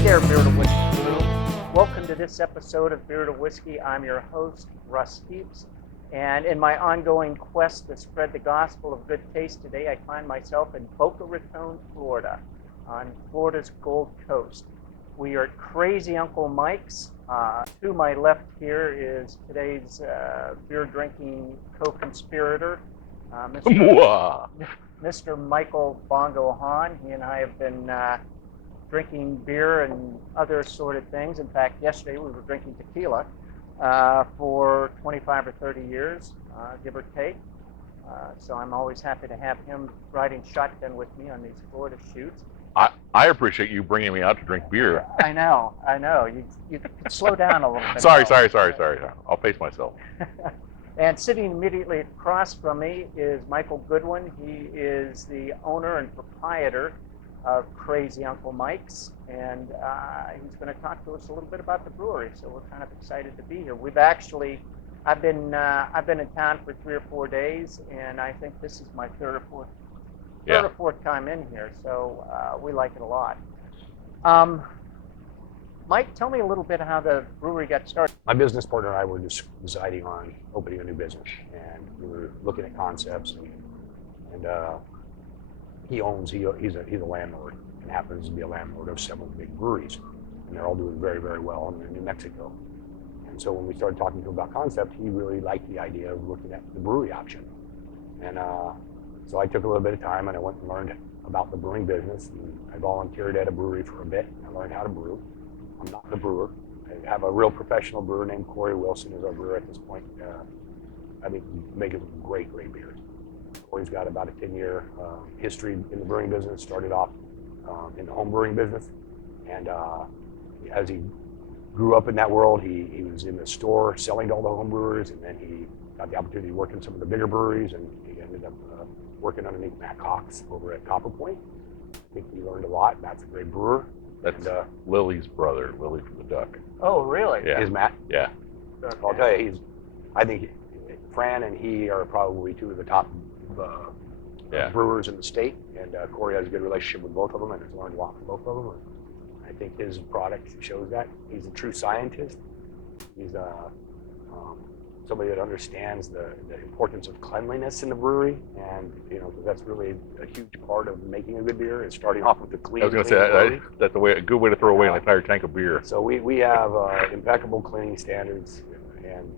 Hey there, Beer to Whiskey crew. Welcome to this episode of Beer to Whiskey. I'm your host, Russ Heaps. And in my ongoing quest to spread the gospel of good taste today, I find myself in Boca Raton, Florida, on Florida's Gold Coast. We are at Crazy Uncle Mike's. To my left here is today's beer drinking co-conspirator, Mr. Michael Bongo Hahn. He and I have been drinking beer and other assorted things. In fact, yesterday we were drinking tequila for 25 or 30 years, give or take. So I'm always happy to have him riding shotgun with me on these Florida shoots. I appreciate you bringing me out to drink beer. I know. You could slow down a little bit. Sorry. I'll pace myself. And sitting immediately across from me is Michael Goodwin. He is the owner and proprietor of Crazy Uncle Mike's, and he's going to talk to us a little bit about the brewery. So we're kind of excited to be here. I've been in town for 3 or 4 days, and I think this is my third or fourth time in here. So we like it a lot. Mike, tell me a little bit how the brewery got started. My business partner and I were just deciding on opening a new business, and we were looking at concepts, and he's a landlord and happens to be a landlord of several big breweries, and they're all doing very, very well in New Mexico. And so when we started talking to him about concept, he really liked the idea of looking at the brewery option. And so I took a little bit of time and I went and learned about the brewing business. And I volunteered at a brewery for a bit. I learned how to brew. I'm not the brewer. I have a real professional brewer named Corey Wilson who's our brewer at this point. Making great beers. Corey's got about a 10-year history in the brewing business. Started off in the home brewing business, and as he grew up in that world, he was in the store selling to all the home brewers, and then he got the opportunity to work in some of the bigger breweries, and he ended up working underneath Matt Cox over at Copper Point. I think he learned a lot. Matt's a great brewer. That's Lily's brother, Lily from the Duck. Oh, really? Yeah. Is Matt? Yeah. Okay. I'll tell you, I think Fran and he are probably two of the top brewers in the state, and Corey has a good relationship with both of them and has learned a lot from both of them. I think his product shows that. He's a true scientist. He's somebody that understands the importance of cleanliness in the brewery, and that's really a huge part of making a good beer is starting off with the clean. I was going to say that's a good way to throw away an entire tank of beer. So we have impeccable cleaning standards, and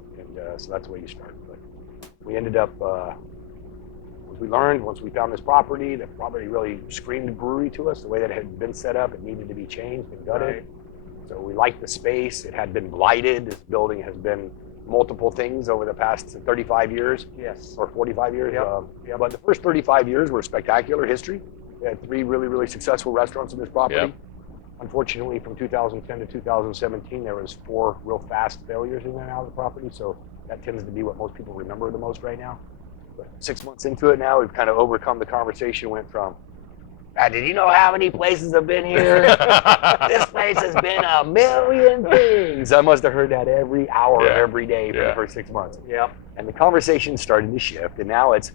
so that's the way you start. But we ended up, once we found this property, the property really screamed brewery to us. The way that it had been set up, it needed to be changed and gutted. Right. So we liked the space. It had been blighted. This building has been multiple things over the past 35 years. Yes. Or 45 years. Yep. But the first 35 years were spectacular history. We had 3 really, really successful restaurants on this property. Yep. Unfortunately, from 2010 to 2017, there was 4 real fast failures in and out of the property. So that tends to be what most people remember the most right now. But 6 months into it now, we've kind of overcome the conversation. Went from, did you know how many places have been here? This place has been a million things. I must have heard that every hour of every day for the first 6 months. Yep. And the conversation started to shift, and now it's,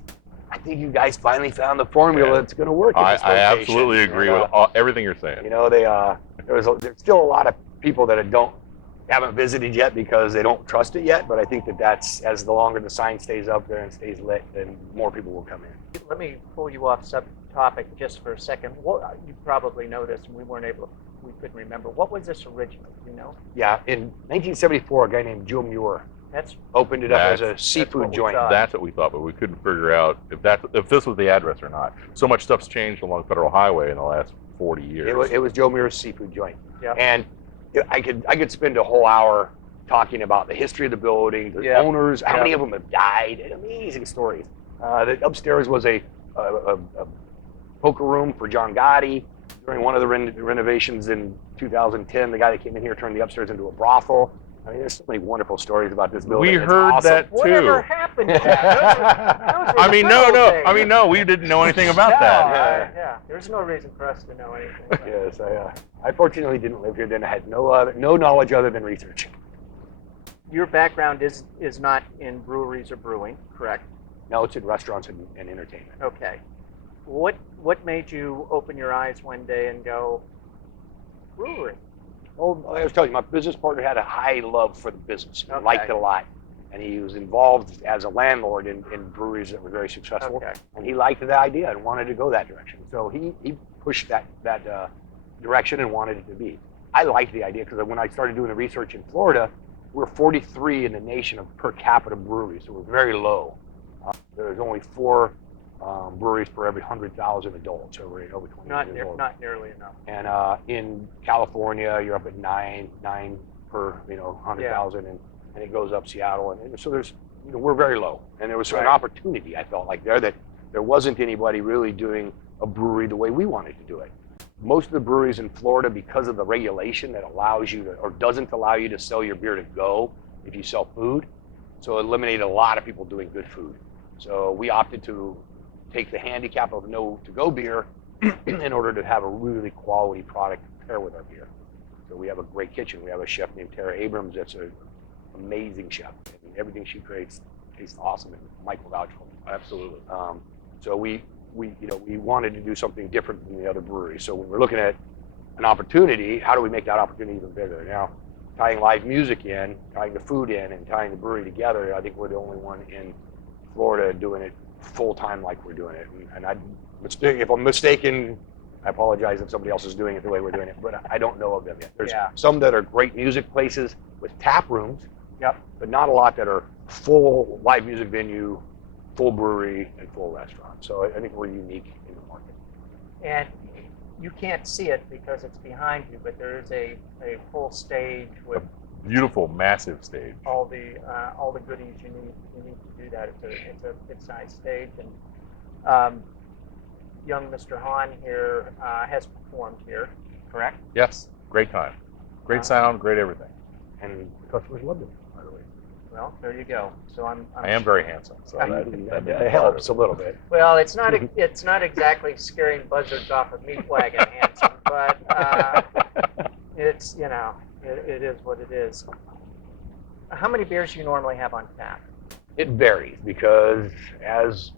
I think you guys finally found the formula that's going to work. I absolutely agree with everything you're saying. There's still a lot of people that haven't visited yet because they don't trust it yet, but I think that's, as the longer the sign stays up there and stays lit, then more people will come in. Let me pull you off subtopic just for a second. You probably know this, and we couldn't remember. What was this originally? Do you know? Yeah, in 1974, a guy named Joe Muir opened it up as a seafood joint. That's what we thought, but we couldn't figure out if this was the address or not. So much stuff's changed along Federal Highway in the last 40 years. It was Joe Muir's seafood joint. Yeah. And I could spend a whole hour talking about the history of the building, the owners, how many of them have died, and amazing stories. Upstairs was a poker room for John Gotti. During one of the renovations in 2010, the guy that came in here turned the upstairs into a brothel. I mean, there's so many wonderful stories about this building. We heard that too. Whatever happened to that? I mean, no, we didn't know anything about that. There's no reason for us to know anything. Yes, I fortunately didn't live here then. I had no knowledge other than research. Your background is not in breweries or brewing, correct? No, it's in restaurants and entertainment. Okay. What made you open your eyes one day and go, brewery? Well, I was telling you, my business partner had a high love for the business. He Okay. liked it a lot. And he was involved as a landlord in breweries that were very successful. Okay. And he liked the idea and wanted to go that direction. So he pushed that direction and wanted it to be. I liked the idea because when I started doing the research in Florida, we're 43 in the nation of per capita breweries, so we're very low. There's only 4 breweries per every 100,000 adults over 20 years old. Not nearly enough. And in California, you're up at 9 per 100,000, and it goes up Seattle, and so there's we're very low. And there was an opportunity I felt like that there wasn't anybody really doing a brewery the way we wanted to do it. Most of the breweries in Florida, because of the regulation that allows you to, or doesn't allow you to sell your beer to go if you sell food, so it eliminated a lot of people doing good food. So we opted to take the handicap of no to-go beer in order to have a really quality product to pair with our beer. So we have a great kitchen. We have a chef named Tara Abrams that's an amazing chef. And everything she creates tastes awesome, and Mike will vouch for me. Absolutely. So we wanted to do something different than the other breweries. So when we're looking at an opportunity, how do we make that opportunity even bigger? Now, tying live music in, tying the food in, and tying the brewery together, I think we're the only one in Florida doing it full time like we're doing it. And if I'm mistaken, I apologize if somebody else is doing it the way we're doing it, but I don't know of them yet. There's some that are great music places with tap rooms, but not a lot that are full live music venue, full brewery, and full restaurant. So I think we're unique in the market. And you can't see it because it's behind you, but there is a full stage with beautiful, massive stage. all the goodies you need to do that. It's a good-sized stage, and young Mr. Hahn here has performed here, correct? Yes, great time, great sound, great everything. And the customers loved it, by the way. Well, there you go. So I am very handsome, so that helps a little bit. Well, it's not exactly scaring buzzards off a meat wagon handsome, but it's it is what it is. How many beers do you normally have on tap? It varies because as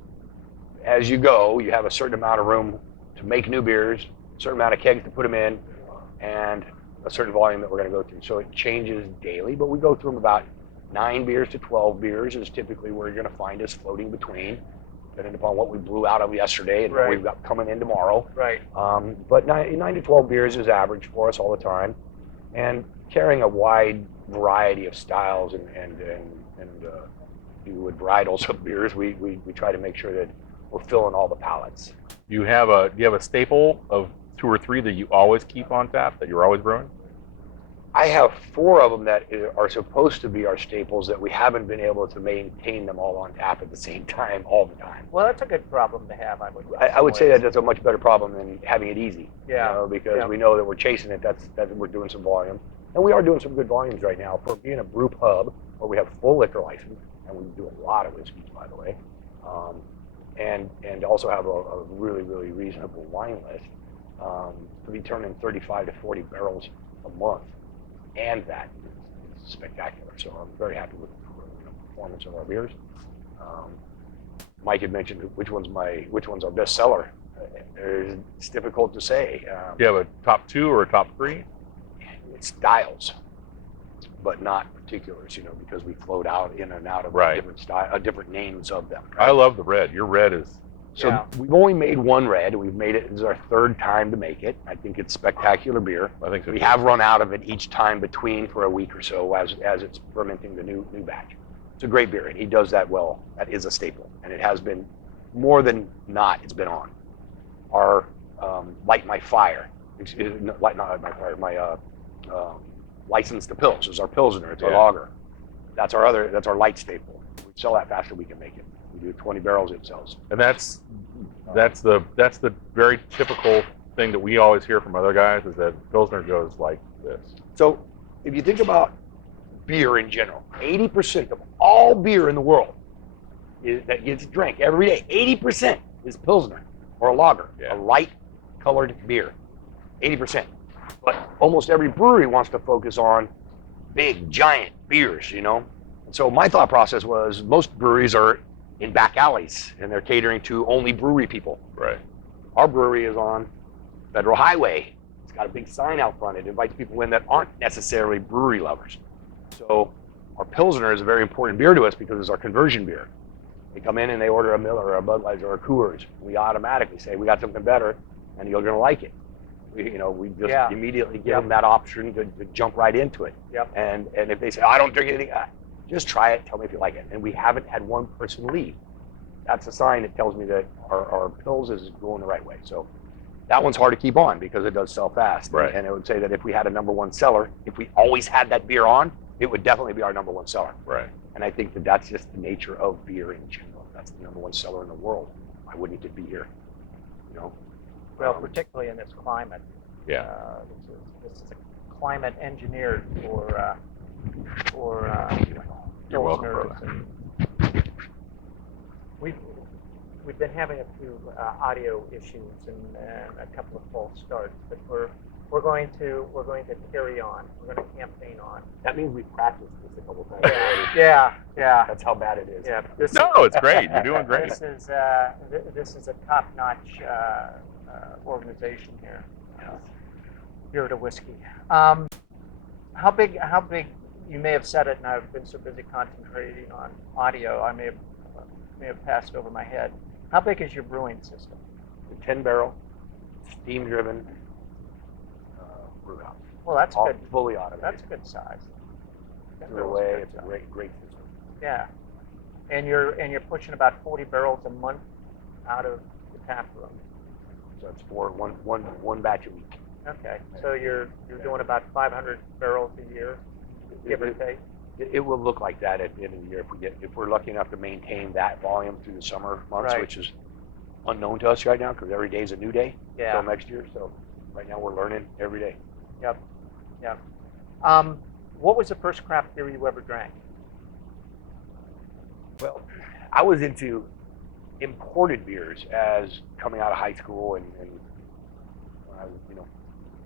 you go, you have a certain amount of room to make new beers, a certain amount of kegs to put them in, and a certain volume that we're going to go through. So it changes daily, but we go through them about 9 beers to 12 beers is typically where you're going to find us floating between, depending upon what we blew out of yesterday and what we've got coming in tomorrow. Right. But 9 to 12 beers is average for us all the time, and carrying a wide variety of styles and varietals of beers, we try to make sure that we're filling all the palates. Do you have a staple of 2 or 3 that you always keep on tap, that you're always brewing? I have 4 of them that are supposed to be our staples that we haven't been able to maintain them all on tap at the same time all the time. Well, that's a good problem to have, I would say that that's a much better problem than having it easy. Yeah. Because we know that we're chasing it. That we're doing some volume, and we are doing some good volumes right now for being a brew pub where we have full liquor license, and we do a lot of whiskeys, by the way, and also have a really, really reasonable wine list. To be turning 35 to 40 barrels a month, and that is spectacular. So I'm very happy with the performance of our beers. Mike had mentioned which one's our best seller. It's difficult to say. Do you have a top 2 or a top 3? It's styles, but not particulars, because we float out in and out of different style, different names of them. Right? I love the red. Your red is... So we've only made one red. We've made it. This is our 3rd time to make it. I think it's spectacular beer. I think so. We have run out of it each time between for a week or so as it's fermenting the new batch. It's a great beer, and he does that well. That is a staple, and it has been more than not. It's been on our Light My Fire. Not Light My Fire. My License to Pils is our Pilsner. It's our lager. That's our light staple. We sell that faster we can make it. We do 20 barrels it sells. And that's the very typical thing that we always hear from other guys, is that Pilsner goes like this. So if you think about beer in general, 80% of all beer in the world that gets drank every day, 80% is Pilsner or a lager, a light colored beer, 80%. But almost every brewery wants to focus on big, giant beers, And so my thought process was most breweries are in back alleys, and they're catering to only brewery people. Right. Our brewery is on Federal Highway, It's got a big sign out front. It invites people in that aren't necessarily brewery lovers. So our Pilsner is a very important beer to us because it's our conversion beer. They come in and they order a Miller or a Budweiser or a Coors. We automatically say, we got something better, and you're going to like it. We just immediately give them that option to jump right into it. Yep. And if they say, I don't drink anything, just try it, tell me if you like it. And we haven't had one person leave. That's a sign that tells me that our Pils is going the right way. So that one's hard to keep on because it does sell fast. Right. And it would say that if we had a #1 seller, if we always had that beer on, it would definitely be our #1 seller. Right. And I think that that's just the nature of beer in general. That's the #1 seller in the world. Why wouldn't it be here? You know? Well, particularly in this climate. Yeah. This is a climate engineered for You're welcome, Pilsners. brother. And we've been having a few audio issues and a couple of false starts, but we're going to carry on. We're going to campaign on. That means we've practiced this a couple times. Yeah. That's how bad it is. Yeah. No, it's great. You're doing great. This is a top-notch organization here. Beer to whiskey. How big? You may have said it, and I've been so busy concentrating on audio, I may have passed over my head. How big is your brewing system? The 10-barrel, steam-driven brew house. Well, that's All good. fully automated. That's a good size. Either way, it's a great system. Yeah, and you're pushing about 40 barrels a month out of the tap room. So it's for one batch a week. Okay, so you're doing about 500 barrels a year, give or take. It will look like that at the end of the year if we're lucky enough to maintain that volume through the summer months, Right. which is unknown to us right now because every day is a new day Yeah. until next year. So right now we're learning every day. Yep. What was the first craft beer you ever drank? Well, I was into imported beers as coming out of high school and when I was,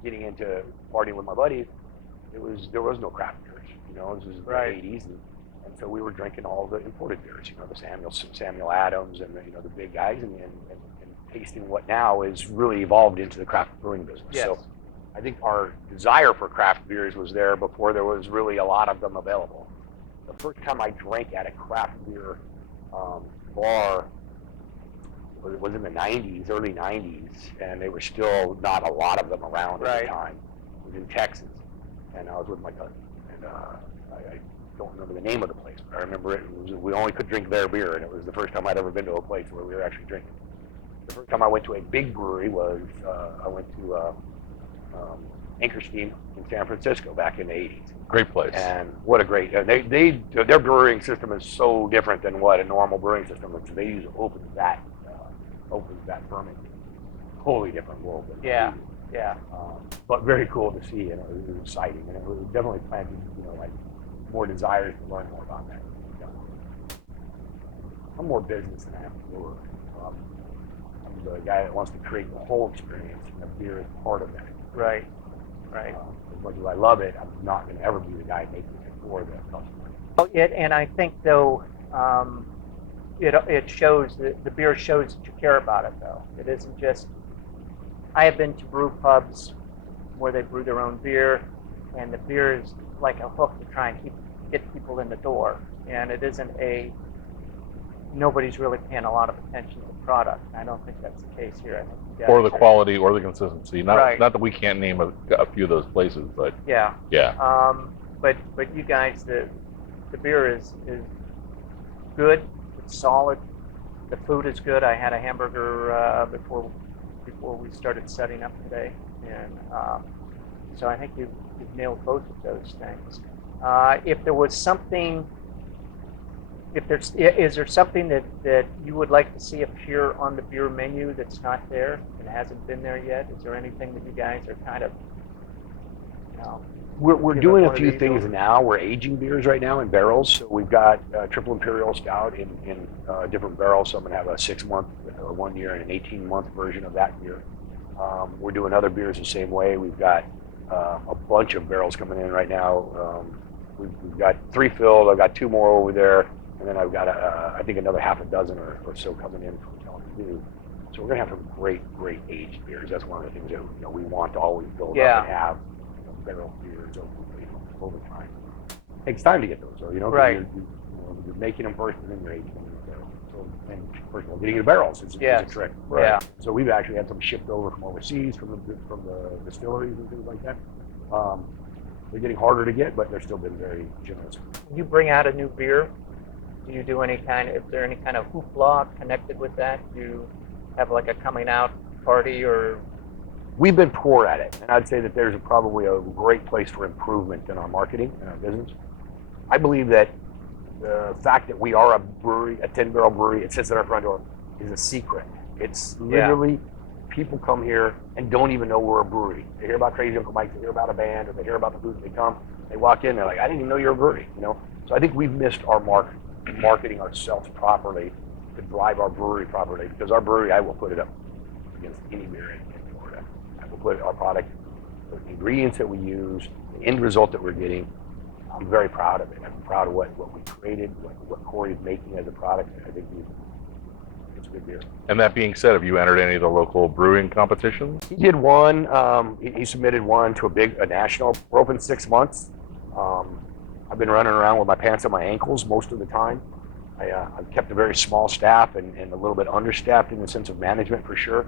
getting into partying with my buddies, there was no craft beers. This was Right. the 80s, and so we were drinking all the imported beers. The Samuel Adams and the big guys, and tasting what now is really evolved into the craft brewing business. Yes. So I think our desire for craft beers was there before there was really a lot of them available. The first time I drank at a craft beer bar was in the 90s, early 90s, and there were still not a lot of them around at Right. the time. It was in Texas, and I was with my cousin, and I don't remember the name of the place, but I remember we only could drink their beer, and it was the first time I'd ever been to a place where we were actually drinking. The first time I went to a big brewery was I went to Anchor Steam in San Francisco back in the 80s. Great place. And what a great, their brewing system is so different than what a normal brewing system is. They use open vat ferment. Totally different world. Than Yeah. but very cool to see, and it was exciting, and it was definitely planted, more desires to learn more about that. I'm more business than I am brewer. I'm the guy that wants to create the whole experience, and the beer is part of that. Right. As much as I love it, I'm not going to ever be the guy making it for the customer. Well, and I think though, it shows that the beer shows that you care about it. Though it isn't just. I have been to brew pubs where they brew their own beer, and the beer is like a hook to try and get people in the door, and it isn't nobody's really paying a lot of attention to the product. I don't think that's the case here. I think you guys Or the quality or the consistency. Not Right. not that we can't name a few of those places, but Yeah. yeah. But you guys, the beer is good. It's solid. The food is good. I had a hamburger before we started setting up today, and so I think you've nailed both of those things. If there was something, is there something that you would like to see appear on the beer menu that's not there and hasn't been there yet? Is there anything that you guys are kind of, We're give doing it a one of few these things over? now. We're aging beers right now in barrels. So we've got Triple Imperial Stout in different barrels. So I'm going to have a 6-month, a 1 year, and an 18-month version of that beer. We're doing other beers the same way. We've got a bunch of barrels coming in right now. We've got 3 filled. I've got 2 more over there. And then I've got, I think, another half a dozen or so coming in from Tony too. So we're going to have some great aged beers. That's one of the things that we want to always build Yeah. up and have barrel beers over time. It takes time to get those, 'cause Right. You're making them first and then you're aging them in the barrel. So, and first of all, getting the barrels is a trick. Right. Yeah. So we've actually had some shipped over from overseas, from the distilleries and things like that. They're getting harder to get, but they're still been very generous. When you bring out a new beer, do you do is there any kind of hoopla connected with that? Do you have like a coming out party or? We've been poor at it, and I'd say that there's probably a great place for improvement in our marketing and our business. I believe that the fact that we are a brewery, a 10-barrel brewery, it sits at our front door, is a secret. It's literally people come here and don't even know we're a brewery. They hear about Crazy Uncle Mike, they hear about a band, or they hear about the food, they come, they walk in, they're like, I didn't even know you're a brewery, So I think we've missed our mark marketing ourselves properly to drive our brewery properly, because our brewery, I will put it up against any beer in Florida. I will put our product, the ingredients that we use, the end result that we're getting. I'm very proud of it. I'm proud of what we created, what Corey's making as a product. I think it's a good beer. And that being said, have you entered any of the local brewing competitions? He did one. He submitted one to a national. We're open 6 months. I've been running around with my pants on my ankles most of the time. I've kept a very small staff and a little bit understaffed in the sense of management for sure,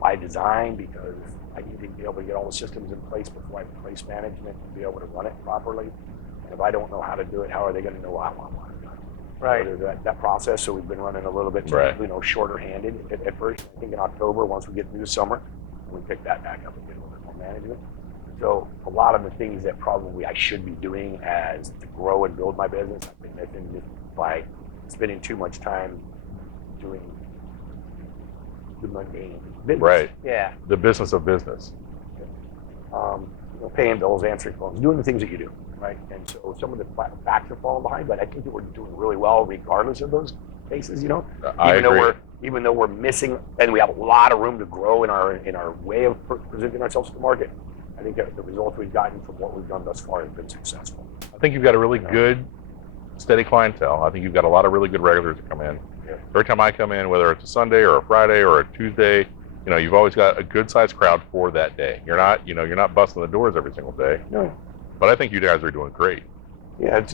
by design, because I need to be able to get all the systems in place before I place management and be able to run it properly. And if I don't know how to do it, how are they going to know I want one? Right. So there's that process. So we've been running a little bit, shorter-handed at first. I think in October, once we get through the summer, we pick that back up and get a little bit more management. So a lot of the things that probably I should be doing as to grow and build my business, I've been missing just by spending too much time doing the mundane business. Right. Yeah. The business of business. Paying bills, answering phones, doing the things that you do, right? And so some of the facts are falling behind, but I think that we're doing really well regardless of those cases, I agree. Even though we're missing, and we have a lot of room to grow in our way of presenting ourselves to the market. I think that the results we've gotten from what we've done thus far have been successful. I think you've got a really good, steady clientele. I think you've got a lot of really good regulars that come in. Yeah. Every time I come in, whether it's a Sunday or a Friday or a Tuesday, you've always got a good sized crowd for that day. You're not busting the doors every single day. No. But I think you guys are doing great. Yeah,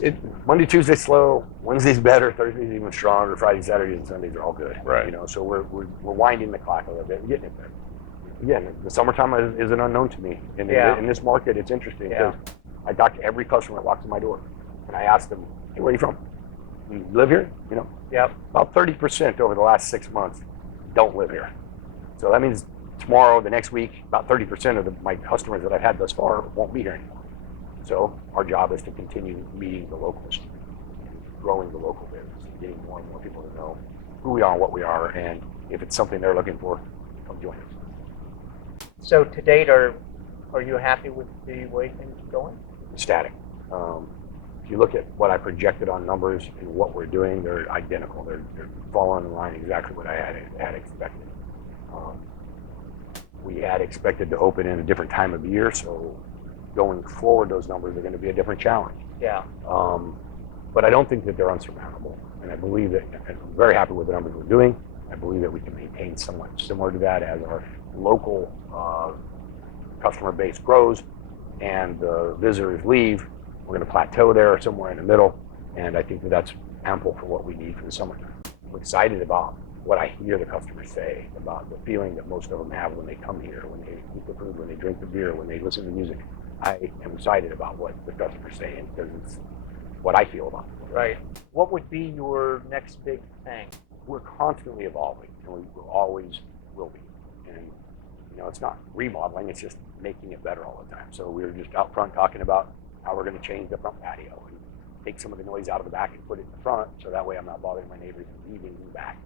Monday, Tuesday's slow. Wednesday's better. Thursday's even stronger. Friday, Saturdays, and Sundays are all good. Right. So we're winding the clock a little bit and getting it there. Again, the summertime is an unknown to me. In this market, it's interesting because I talk to every customer that walks in my door, and I ask them, "Hey, where are you from? You live here?" Yep. About 30% over the last 6 months don't live here. So that means tomorrow, the next week, about 30% of my customers that I've had thus far won't be here anymore. So our job is to continue meeting the locals, growing the local business, getting more and more people to know who we are and what we are, and if it's something they're looking for, come join us. So to date, are you happy with the way things are going? Static. If you look at what I projected on numbers and what we're doing, they're identical. They're falling in line exactly what I had expected. We had expected to open in a different time of year, so going forward, those numbers are going to be a different challenge. Yeah. But I don't think that they're unsurmountable, and I believe that I'm very happy with the numbers we're doing. I believe that we can maintain somewhat similar to that as our local customer base grows and the visitors leave. We're going to plateau there somewhere in the middle, and I think that that's ample for what we need for the summertime. I'm excited about what I hear the customers say about the feeling that most of them have when they come here, when they eat the food, when they drink the beer, when they listen to music. I am excited about what the customers say because it's what I feel about it. Right. What would be your next big thing? We're constantly evolving, and we always will be. And it's not remodeling; it's just making it better all the time. So we're just out front talking about how we're going to change the front patio and take some of the noise out of the back and put it in the front, so that way I'm not bothering my neighbors and leaving in the back.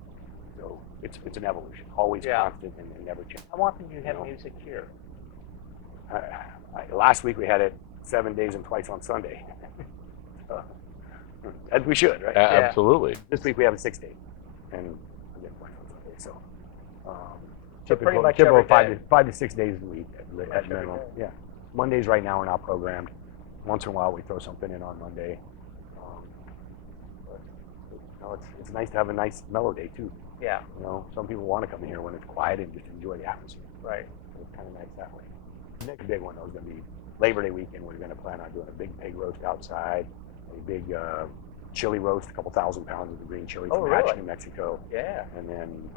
So it's an evolution, always constant and never change. How often do you have music here? Last week we had it 7 days and twice on Sunday. As we should, right? Absolutely. This week we have it 6 days, and again twice on Sunday. So So pretty much typical every day. 5 to 6 days a week at minimum. Yeah. Mondays right now are not programmed. Once in a while we throw something in on Monday. But it's nice to have a nice mellow day too. Yeah. You know, some people want to come here when it's quiet and just enjoy the atmosphere. Right. So it's kind of nice that way. The next big one though is going to be Labor Day weekend. We're going to plan on doing a big pig roast outside, a big chili roast, a couple thousand pounds of the green chili from Hatch, New Mexico, Yeah. and then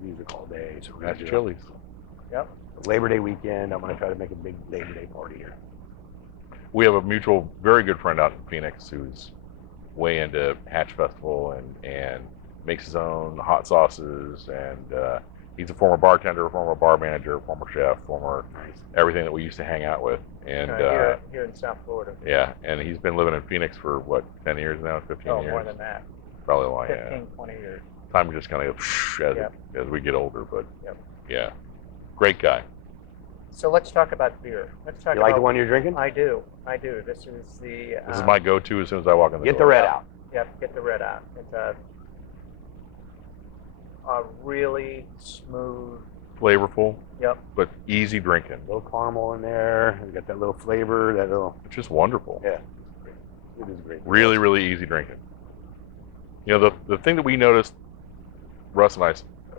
music all day. So we're That's gonna do Chili's. Yep. Labor Day weekend. I'm going to try to make a big Labor Day party here. We have a mutual, very good friend out in Phoenix who's way into Hatch Festival and makes his own hot sauces. And he's a former bartender, former bar manager, former chef, former everything that we used to hang out with. And here in South Florida. yeah, and he's been living in Phoenix for what, 10 years now, 15 Oh, years? more than that. Probably long, 15, 20 years. Time just kind of goes as we get older, but Yep. yeah, great guy. So let's talk about beer. Let's talk You about. like the one you're drinking? I do. This is the. This is my go-to as soon as I walk in the door. Get the red out. Yep. Get the red out. It's a really smooth. Flavorful, Yep. but easy drinking. A little caramel in there. It's got that little flavor. That little. It's just wonderful. Yeah. It is great. Really, really easy drinking. You know, the thing that we noticed, Russ and I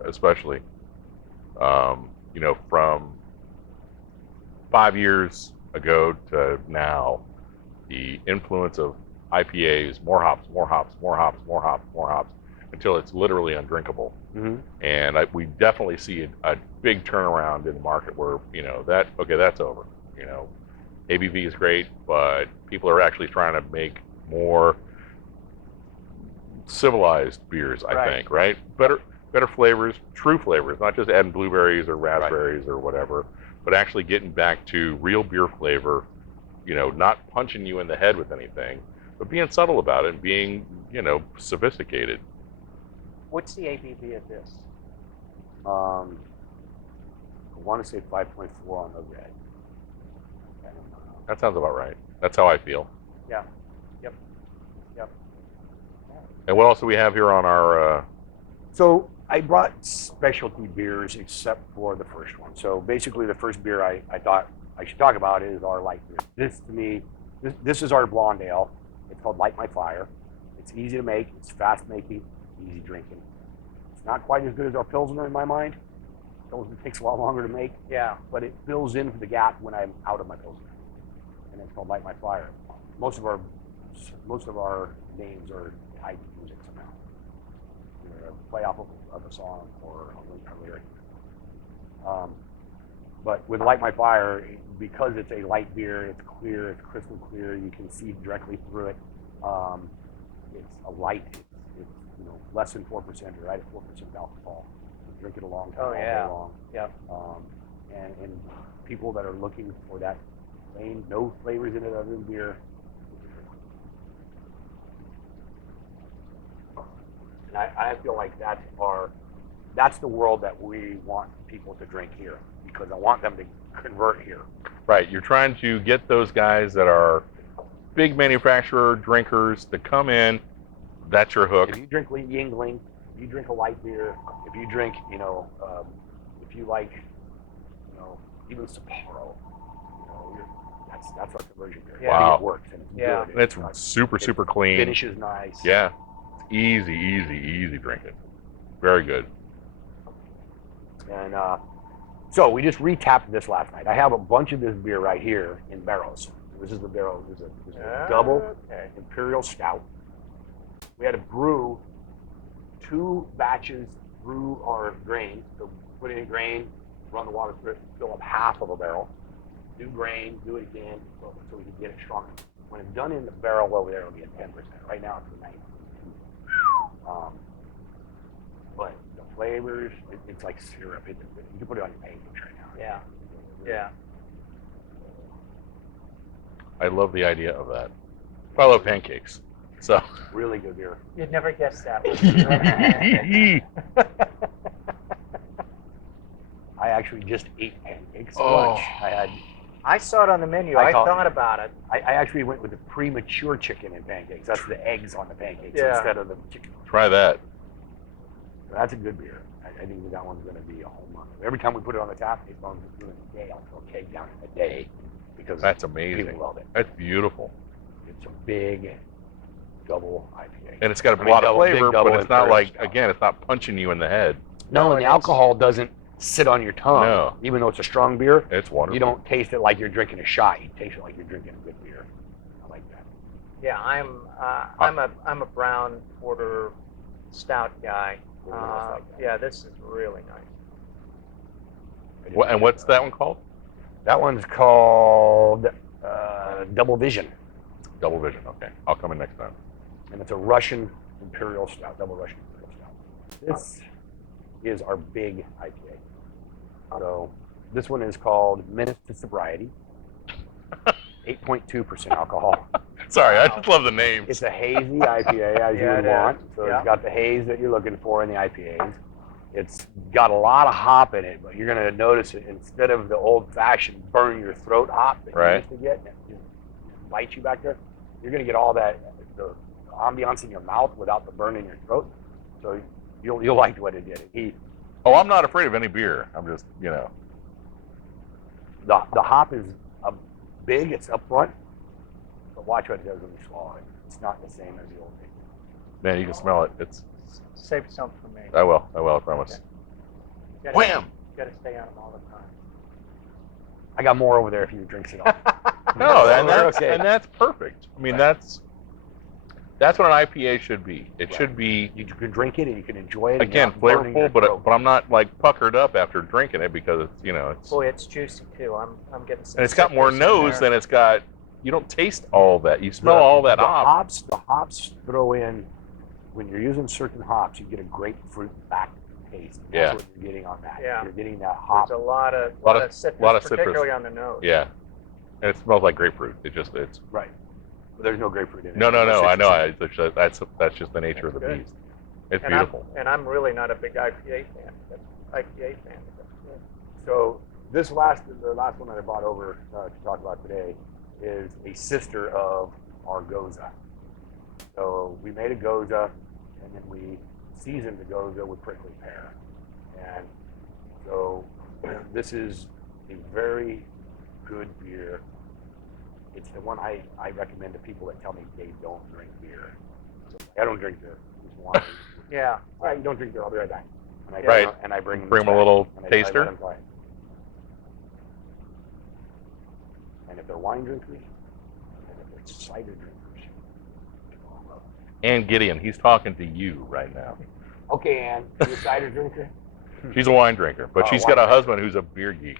especially, you know, from 5 years ago to now, the influence of IPAs, more hops, more hops, more hops, more hops, more hops, until it's literally undrinkable. Mm-hmm. And we definitely see a big turnaround in the market where, you know, that's over. You know, ABV is great, but people are actually trying to make more civilized beers, I think, right? Better flavors, true flavors, not just adding blueberries or raspberries or whatever, but actually getting back to real beer flavor, you know, not punching you in the head with anything, but being subtle about it and being, you know, sophisticated. What's the ABV of this? I want to say 5.4 on the red. That sounds about right. That's how I feel. Yeah. Yep. Yep. And what else do we have here on our... So I brought specialty beers except for the first one. So basically the first beer I thought I should talk about is our light beer. This to me, this is our blonde ale. It's called Light My Fire. It's easy to make. It's fast making. Easy drinking. It's not quite as good as our Pilsner in my mind. Pilsner takes a lot longer to make. Yeah. But it fills in for the gap when I'm out of my Pilsner. And it's called Light My Fire. Most of our names are tied to music somehow. Either a play off of a song or a lyric. But with Light My Fire, because it's a light beer, it's clear, it's crystal clear, you can see directly through it. It's a light, it's you know, less than 4% or right at 4% alcohol. You drink it a long time, all day long. Yep. And people that are looking for that plain, no flavors in it other than beer. And I feel like that's the world that we want people to drink here, because I want them to convert here. Right, you're trying to get those guys that are big manufacturer drinkers to come in. That's your hook. If you drink Yingling, if you drink a light beer, if you drink, you know, if you like, you know, even Sapporo, you know, that's our conversion beer. Yeah. Wow. It works and it's Yeah. good. And it's super clean. Finish is nice. Yeah, it's easy drinking. Very good. And so we just retapped this last night. I have a bunch of this beer right here in barrels. This is the barrel. This is a double imperial stout. We had to brew 2 batches through our grain. So put it in grain, run the water through it, fill up half of a barrel. Do grain, do it again, so we can get it stronger. When it's done in the barrel over there, it'll be at 10%. Right now it's at 92. But the flavors, it's like syrup. You can put it on your pancakes right now. Yeah. Yeah. I love the idea of that. I love pancakes. So Really good beer. You'd never guess that. I actually just ate pancakes for Oh. lunch. I saw it on the menu. I I thought- thought about it. I actually went with the premature chicken in pancakes. That's the eggs on the pancakes Yeah. instead of the chicken. try that. So that's a good beer. I think that one's going to be a home run. Every time we put it on the tap, as long as it's doing a day, I'll throw a keg down in a day because That's people amazing. love it. That's beautiful. It's a big, double IPA. And it's got a I mean, lot of double- big flavor, double but it's not imperial like, stout. again, it's not punching you in the head. No, No, and the it's- alcohol doesn't sit on your tongue. No. Even though it's a strong beer, It's wonderful. you don't taste it like you're drinking a shot. You taste it like you're drinking a good beer. I like that. Yeah, I'm a brown porter stout guy. Yeah, this is really nice. And what's that one called? That one's called Double Vision, Double Vision. Okay, I'll come in next time. and it's a Russian Imperial Stout, double Russian Imperial Stout. This is our big IPA. So this one is called Menace to Sobriety. 8.2% alcohol. Sorry, I Wow. just love the names. It's a hazy IPA, as you Yeah, would it is. want. So Yeah. it's got the haze that you're looking for in the IPAs. It's got a lot of hop in it, but you're going to notice it instead of the old-fashioned burn your throat hop that you Right. used to get, that just bites you back there. You're going to get all that the ambiance in your mouth without the burn in your throat. So you'll like what it did. Oh, I'm not afraid of any beer. I'm just, The hop is big, it's up front, but watch what it does when you swallow it. It's not the same as the old days. man, you can smell it. It's. Save some for me. I will, I promise. Gotta- Wham! Gotta stay on them all the time. I got more over there if you drinks it all. No, We're that's, okay. and that's perfect. I mean, Right. that's what an IPA should be. It should be, You can drink it and you can enjoy it. and again, you're not burning your flavorful, but throat. I'm not like puckered up after drinking it because it's, it's, Boy, it's juicy too. I'm getting some. and it's got more citrus in nose there. than it's got. You don't taste all that. You smell all that hop. The hops throw in, when you're using certain hops, you get a grapefruit back taste. That's Yeah. what you're getting on that. Yeah. You're getting that hop. There's a lot of citrus, lot of citrus. particularly on the nose. Yeah, and it smells like grapefruit. It's. Right. But there's no grapefruit in it. No. I know. Citrus. That's just the nature of the That's good. beast. It's And beautiful. I'm really not a big IPA fan. IPA fan. So the last one that I brought over to talk about today is a sister of our Goza. So we made a Goza, and then we seasoned the Goza with prickly pear. And so this is a very good beer. It's the one I recommend to people that tell me they don't drink beer. So I don't drink beer. Just wine. Yeah. All right, you don't drink beer. I'll be right back. And I Right. And I bring them Bring 'em a back, little and I taster? let 'em try it. And if they're wine drinkers, and if they're cider drinkers. And Gideon, he's talking to you right now. Okay, Ann, you a cider drinker? She's a wine drinker, but Oh, she's wine got a drinker. husband who's a beer geek.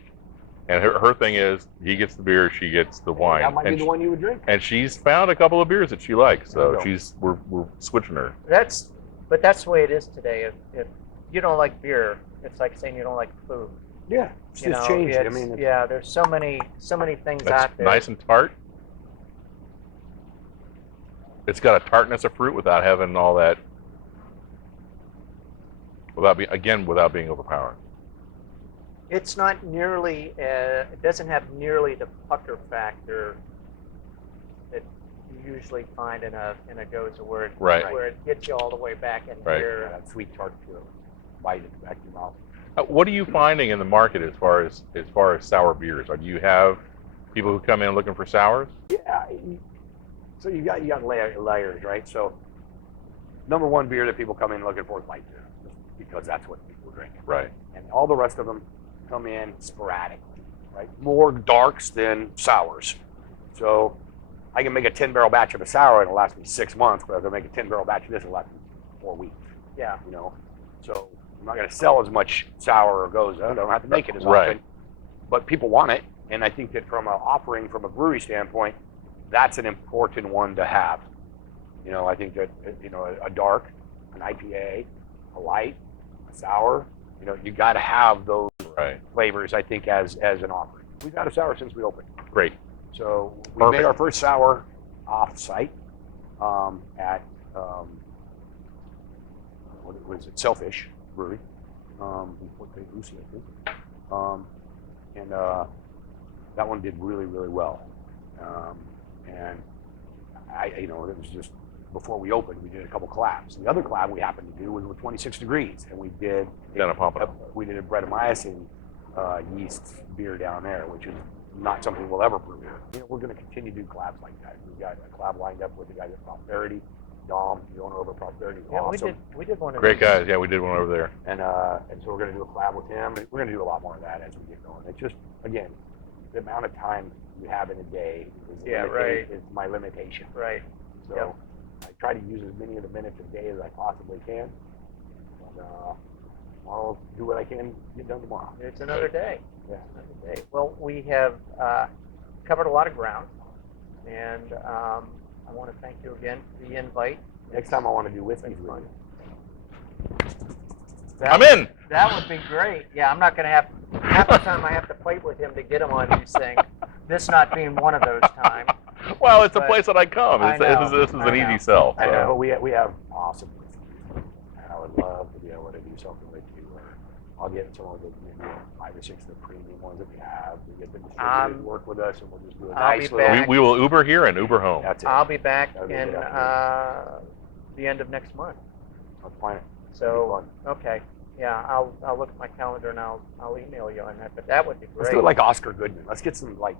And her thing is, he gets the beer, she gets the wine. That might be And the one you would drink. and she's found a couple of beers that she likes, There so you go. we're switching her. That's the way it is today. If you don't like beer, it's like saying you don't like food. Yeah, it's You just know, changed. I it's- mean, it's, yeah, there's so many things That's out there. nice and tart. It's got a tartness of fruit without having all that. Without being overpowering. It's not nearly. It doesn't have nearly the pucker factor that you usually find in a Goza where it, Right. where it gets you all the way back in Right. yeah, here. that sweet tart to it. Bite it back in your mouth. What are you finding in the market as far as sour beers? Do you have people who come in looking for sours? Yeah. So you got layers, right? So number one beer that people come in looking for is light beer, because that's what people drink. Right. And all the rest of them come in sporadically, right? More darks than sours. So I can make a 10-barrel batch of a sour and it'll last me 6 months, but if I make a 10-barrel batch of this, it'll last me 4 weeks. Yeah. You know, so I'm not going to sell as much sour or Goza. I don't have to make it as Right. often, but people want it, and I think that from an offering, from a brewery standpoint, that's an important one to have. You know, I think that a dark, an IPA, a light, a sour. You know, you got to have those Right. flavors. I think as an offering. We've had a sour since we opened. Great. So we Perfect. made our first sour off-site at what was it? Selfish Brewery in Fort St. Lucie, I think. And that one did really, really well. And it was just before we opened, we did a couple collabs. The other collab we happened to do was with 26 Degrees, and we did Down in Pompano. we did a Brettanomyces yeast beer down there, which is not something we'll ever brew here. You know, we're going to continue to do collabs like that. We've got a collab lined up with the guys at Prosperity Dom, the owner over Prosperity. Yeah, Awesome. we did one of Great these. guys. Yeah, we did one over there. And so we're going to do a collab with him. We're going to do a lot more of that as we get going. It's just, again, the amount of time you have in a day is, is my limitation. Right. So Yep. I try to use as many of the minutes a day as I possibly can. And I'll do what I can get done tomorrow. It's another day. Yeah. Another day. Well, we have covered a lot of ground, and I want to thank you again for the invite. Next time I want to do whiskeys with fun. you. I'm in. That would be great. Yeah, I'm not going to have half the time I have to fight with him to get him on these things. This not being one of those times. Well, it's a But place that I come. I It's, know, this is I an know. easy sell. I know. But we have awesome whiskeys. And I would love to be able to do something with you. Where I'll get some of the maybe 5 or 6 of the premium ones that we have. We get the distributor to work with us, and we'll just do a I'll nice be little. back. We will Uber here and Uber home. That's it. I'll be back That'd be in good. the end of next month. Let's plan it. So, okay. Yeah, I'll look at my calendar and I'll email you on that. But that would be great. Let's do it like Oscar Goodman. Let's get some like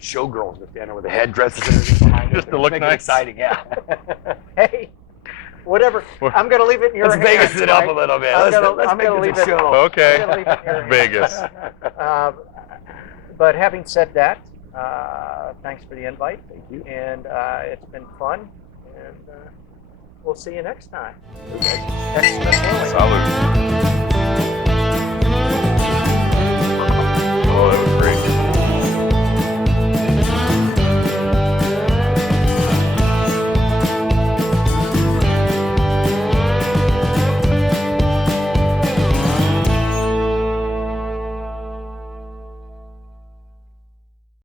showgirls to stand there with the headdresses and everything behind Just us. to look Make it nice. exciting, yeah. Hey, whatever. I'm going to leave it in your Let's hands. Vegas it up a Mike. little bit. I'm Let's gonna make leave this a it- show. Okay. I'm gonna leave it in your hands. Vegas. But having said that, thanks for the invite. Thank you. And it's been fun. And we'll see you next time. Okay. Excellent. Salud.